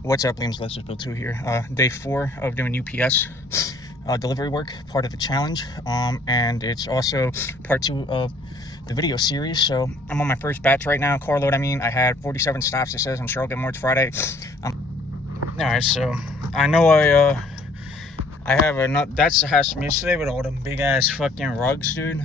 What's up, Liam's Let's Just Build 2 here. Day 4 of doing UPS delivery work, part of the challenge, and it's also part 2 of the video series. So I'm on my first batch right now, carload. I had 47 stops. It says on Charlotte Mort's Friday. All right, so I know I have that's the house from yesterday with all them big ass fucking rugs, dude.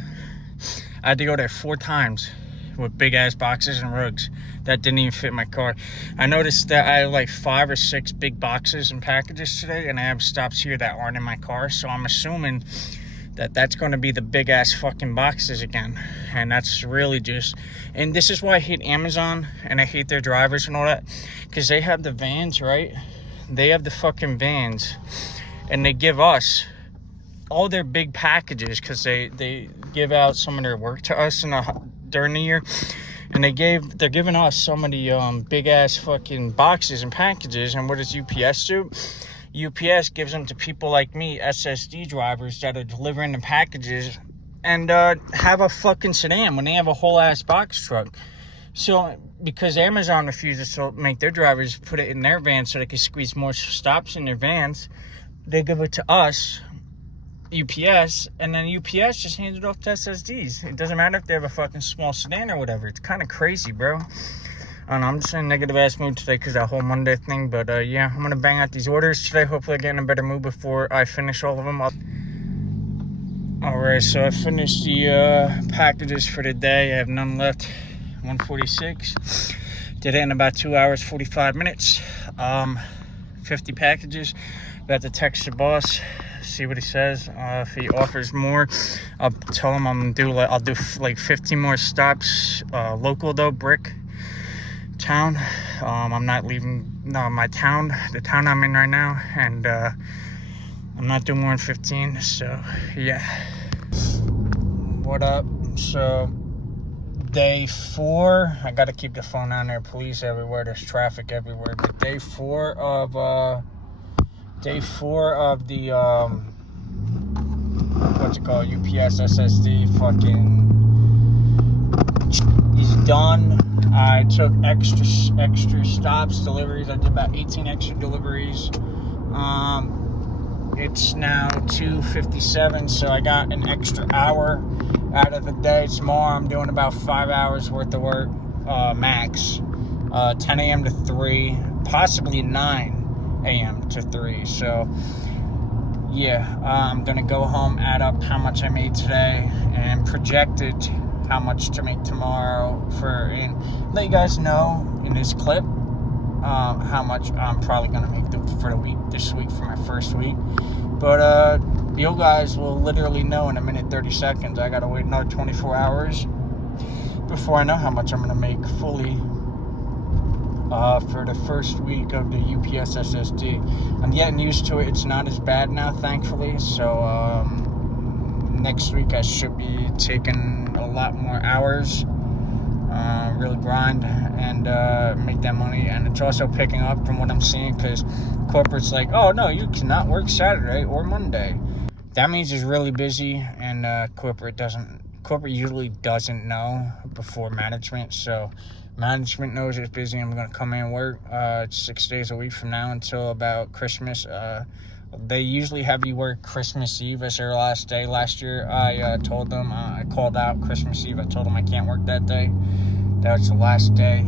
I had to go there 4 times with big ass boxes and rugs that didn't even fit my car. I noticed that I have like 5 or 6 big boxes and packages today, and I have stops here that aren't in my car, so I'm assuming that that's going to be the big ass fucking boxes again. And that's really just, and this is why I hate Amazon and I hate their drivers and all that, because they have the vans, right? They have the fucking vans, and they give us all their big packages because they give out some of their work to us during the year, and they're giving us some of the big ass fucking boxes and packages. And what does UPS do? UPS gives them to people like me, SSD drivers that are delivering the packages and have a fucking sedan when they have a whole ass box truck. So because Amazon refuses to make their drivers put it in their vans so they can squeeze more stops in their vans, they give it to us, UPS, and then UPS just hands it off to SSDs. It doesn't matter if they have a fucking small sedan or whatever. It's kind of crazy, bro. I don't know, I'm just in a negative ass mood today because that whole Monday thing. But yeah, I'm gonna bang out these orders today. Hopefully I get in a better mood before I finish all of them. Alright, so I finished the packages for the day. I have none left. 146. Did it in about 2 hours 45 minutes. 50 packages. About to text the boss, see what he says. If he offers more, I'll tell him I'll do like 15 more stops. Local though, Brick town. I'm not leaving my town, the town I'm in right now, and I'm not doing more than 15. So yeah. What up? So day 4, I gotta keep the phone on there. Police everywhere, there's traffic everywhere. But day 4 of the what's it called, UPS SSD fucking is done. I took extra stops, deliveries. I did about 18 extra deliveries. It's now 2:57, so I got an extra hour out of the day. Tomorrow I'm doing about 5 hours worth of work, max. 10 a.m. to 3, possibly 9 a.m. to 3. So yeah, I'm gonna go home, add up how much I made today, and projected how much to make tomorrow, and let you guys know in this clip how much I'm probably gonna make for the week, this week, for my first week. But you guys will literally know in a minute 30 seconds. I gotta wait another 24 hours before I know how much I'm gonna make fully for the first week of the UPS SSD. I'm getting used to it. It's not as bad now, thankfully. So next week I should be taking a lot more hours, really grind and make that money. And it's also picking up from what I'm seeing, because corporate's like, oh no, you cannot work Saturday or Monday. That means it's really busy, and corporate usually doesn't know before management. So management knows it's busy. I'm going to come in and work 6 days a week from now until about Christmas. They usually have you work Christmas Eve as their last day. Last year, I told them, I called out Christmas Eve. I told them I can't work that day. That was the last day.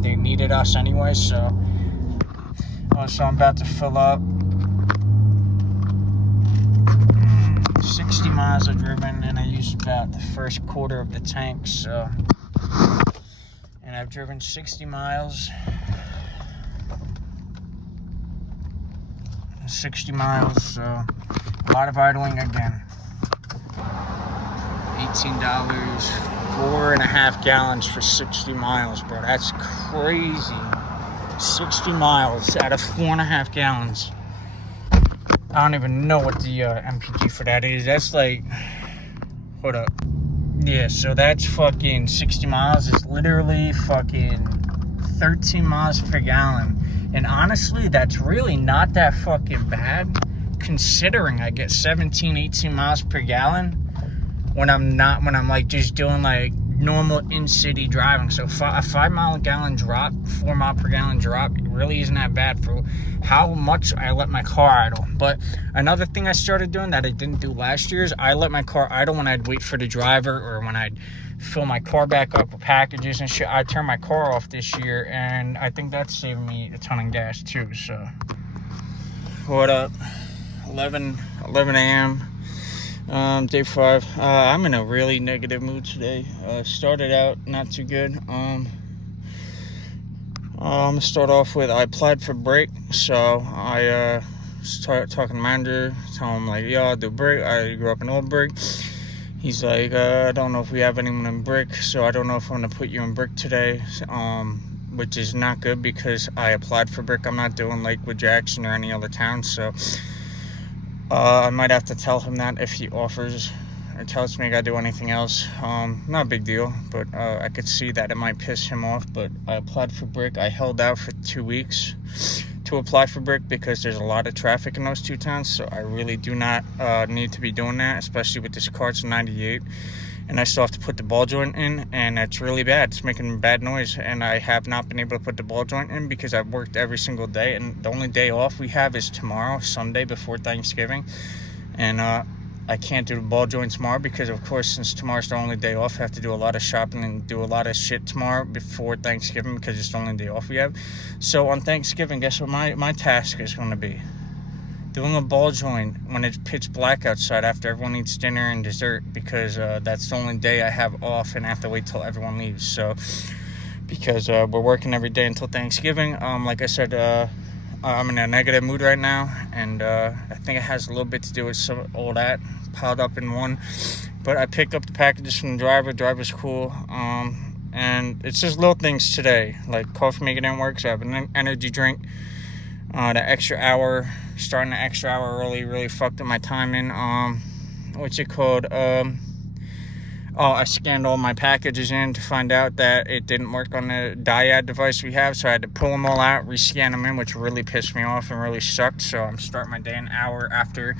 They needed us anyway, so I'm about to fill up. 60 miles I've driven, and I used about the first quarter of the tank, so. And I've driven 60 miles. 60 miles, so a lot of idling again. $18, 4.5 gallons for 60 miles, bro. That's crazy. 60 miles out of 4.5 gallons. I don't even know what the MPG for that is. That's like, hold up. Yeah, so that's fucking 60 miles is literally fucking 13 miles per gallon. And honestly, that's really not that fucking bad, considering I get 17, 18 miles per gallon when I'm like just doing like normal in-city driving. So a 5 mile gallon drop, 4 mile per gallon drop really isn't that bad for how much I let my car idle. But another thing I started doing that I didn't do last year is I let my car idle when I'd wait for the driver, or when I'd fill my car back up with packages and shit. I turned my car off this year, and I think that's saving me a ton of gas too. So what up? 11 a.m. Day 5. I'm in a really negative mood today. Started out not too good. I'm gonna start off with, I applied for break. So I started talking to the manager, telling him like, yo, I'll do break. I grew up in Old Brick. He's like, I don't know if we have anyone in brick, so I don't know if I'm gonna put you in brick today. Which is not good because I applied for brick. I'm not doing Lakewood, Jackson, or any other town. So I might have to tell him that if he offers or tells me I gotta do anything else. Not a big deal, but I could see that it might piss him off. But I applied for brick. I held out for 2 weeks to apply for brick because there's a lot of traffic in those two towns. So I really do not need to be doing that, especially with this car. It's 98, and I still have to put the ball joint in, and it's really bad. It's making bad noise, and I have not been able to put the ball joint in because I've worked every single day, and the only day off we have is tomorrow, Sunday, before Thanksgiving. And I can't do the ball joint tomorrow because, of course, since tomorrow's the only day off, I have to do a lot of shopping and do a lot of shit tomorrow before Thanksgiving because it's the only day off we have. So on Thanksgiving, guess what my task is going to be? Doing a ball joint when it's pitch black outside after everyone eats dinner and dessert, because that's the only day I have off, and I have to wait till everyone leaves. So because we're working every day until Thanksgiving, like I said, I'm in a negative mood right now, and I think it has a little bit to do with all that piled up in one. But I picked up the packages from the driver. Driver's cool, and it's just little things today, like coffee maker didn't work, so I have an energy drink. The extra hour, starting the extra hour early, really fucked up my timing. What's it called? I scanned all my packages in to find out that it didn't work on the Diad device we have, so I had to pull them all out, rescan them in, which really pissed me off and really sucked. So I'm starting my day an hour after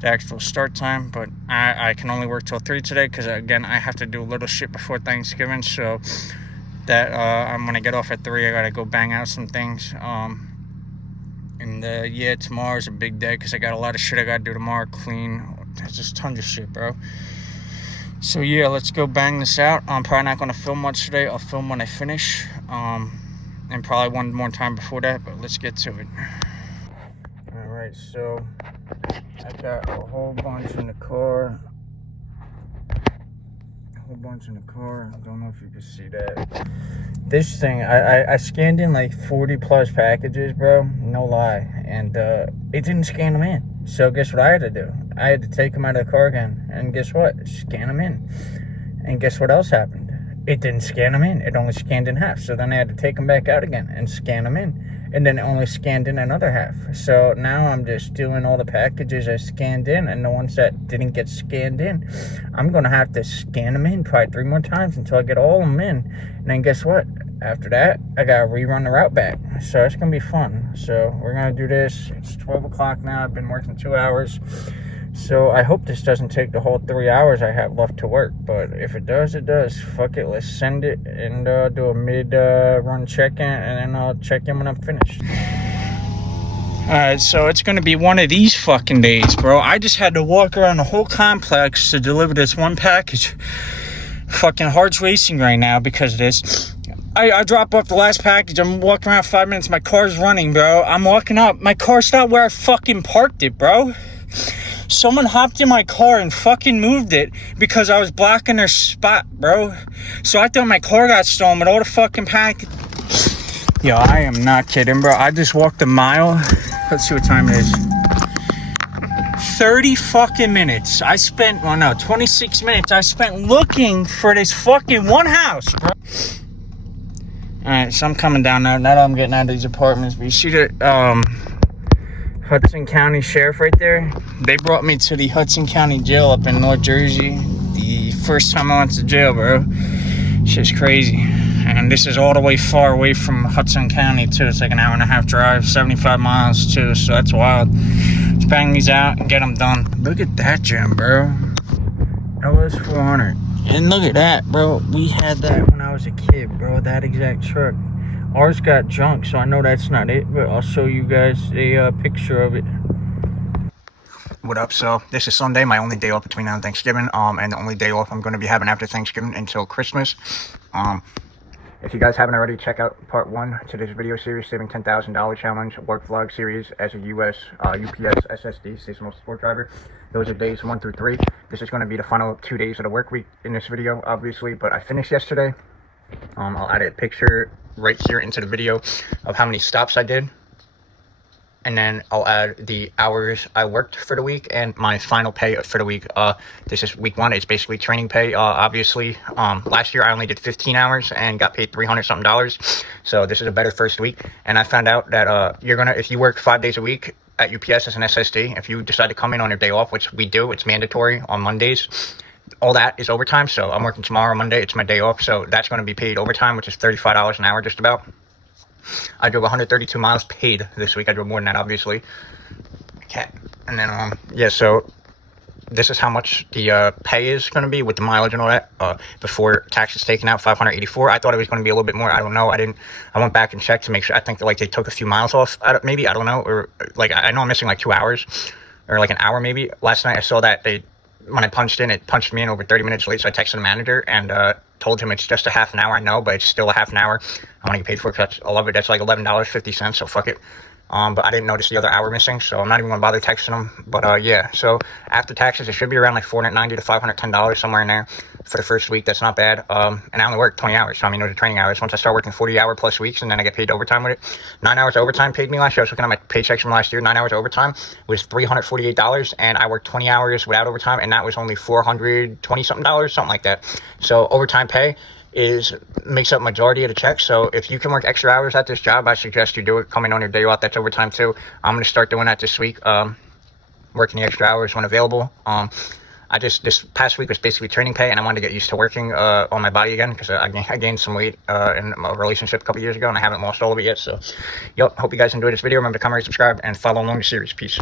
the actual start time, but I can only work till 3 today because, again, I have to do a little shit before Thanksgiving. So that I'm gonna get off at 3. I gotta go bang out some things. Yeah, tomorrow's a big day because I got a lot of shit I gotta do tomorrow. Clean. There's just tons of shit, bro. So yeah, let's go bang this out. I'm probably not gonna film much today. I'll film when I finish, and probably one more time before that. But let's get to it. All right, so I got a whole bunch in the car. I don't know if you can see that. This thing, I scanned in like 40 plus packages, bro. No lie. And it didn't scan them in. So guess what I had to do? I had to take them out of the car again. And guess what? Scan them in. And guess what else happened? It didn't scan them in. It only scanned in half. So then I had to take them back out again and scan them in. And then it only scanned in another half. So now I'm just doing all the packages I scanned in, and the ones that didn't get scanned in, I'm going to have to scan them in probably 3 more times until I get all of them in. And then guess what? After that, I got to rerun the route back. So it's going to be fun. So we're going to do this. It's 12 o'clock now. I've been working 2 hours. So I hope this doesn't take the whole 3 hours I have left to work. But if it does, it does. Fuck it. Let's send it and do a mid-run check-in. And then I'll check in when I'm finished. Alright, so it's going to be one of these fucking days, bro. I just had to walk around the whole complex to deliver this one package. Fucking heart's racing right now because of this. I drop off the last package. I'm walking around 5 minutes. My car's running, bro. I'm walking up. My car's not where I fucking parked it, bro. Someone hopped in my car and fucking moved it because I was blocking their spot, bro. So I thought my car got stolen with all the fucking packages. Yo, I am not kidding, bro. I just walked a mile. Let's see what time it is. 30 fucking minutes. 26 minutes I spent looking for this fucking one house, bro. Alright, so I'm coming down now. Now that I'm getting out of these apartments, but you see the Hudson County Sheriff right there? They brought me to the Hudson County Jail up in North Jersey. The first time I went to jail, bro. Shit's crazy. And this is all the way far away from Hudson County, too. It's like an 1.5-hour drive, 75 miles, too. So that's wild. Let's bang these out and get them done. Look at that gem, bro. LS400. And look at that, bro. We had that when I was a kid, bro. That exact truck. Ours got junk, so I know that's not it, but I'll show you guys a picture of it. What up? So this is Sunday, my only day off between now and Thanksgiving, and the only day off I'm going to be having after Thanksgiving until Christmas. If you guys haven't already, check out part 1 to this video series, Saving $10,000 Challenge Work Vlog Series as a US UPS SSD seasonal support driver. Those are days 1 through 3. This is going to be the final 2 days of the work week in this video, obviously, but I finished yesterday. I'll add a picture right here into the video of how many stops I did. And then I'll add the hours I worked for the week and my final pay for the week. This is week 1. It's basically training pay. Obviously, last year I only did 15 hours and got paid $300 something. So this is a better first week. And I found out that if you work 5 days a week at UPS as an SSD, if you decide to come in on your day off, which we do, it's mandatory on Mondays. All that is overtime. So I'm working tomorrow, Monday. It's my day off. So that's going to be paid overtime, which is $35 an hour, just about. I drove 132 miles paid this week. I drove more than that, obviously. And then, yeah, so this is how much the pay is going to be with the mileage and all that. Before taxes taken out, 584. I thought it was going to be a little bit more. I don't know. I went back and checked to make sure. I think that, like, they took a few miles off. Maybe, I don't know. Or, like, I know I'm missing, like, 2 hours. Or, like, an hour, maybe. Last night I saw that when I punched in, it punched me in over 30 minutes late. So I texted the manager and told him it's just a half an hour. I know, but it's still a half an hour. I want to get paid for it because I love it. That's like $11.50, so fuck it. But I didn't notice the other hour missing, so I'm not even going to bother texting him. But yeah, so after taxes, it should be around like $490 to $510, somewhere in there for the first week. That's not bad. And I only work 20 hours, so I mean, those are training hours. Once I start working 40-hour plus weeks, and then I get paid overtime with it. 9 hours overtime paid me last year. I was looking at my paychecks from last year. 9 hours overtime was $348, and I worked 20 hours without overtime, and that was only $420 something like that. So overtime pay makes up majority of the check. So if you can work extra hours at this job, I suggest you do it. Coming on your day off, that's overtime too. I'm going to start doing that this week, working the extra hours when available. This past week was basically training pay, and I wanted to get used to working on my body again, because I gained some weight in a relationship a couple years ago, and I haven't lost all of it yet. So, hope you guys enjoyed this video. Remember to comment, rate, subscribe, and follow along the series. Peace.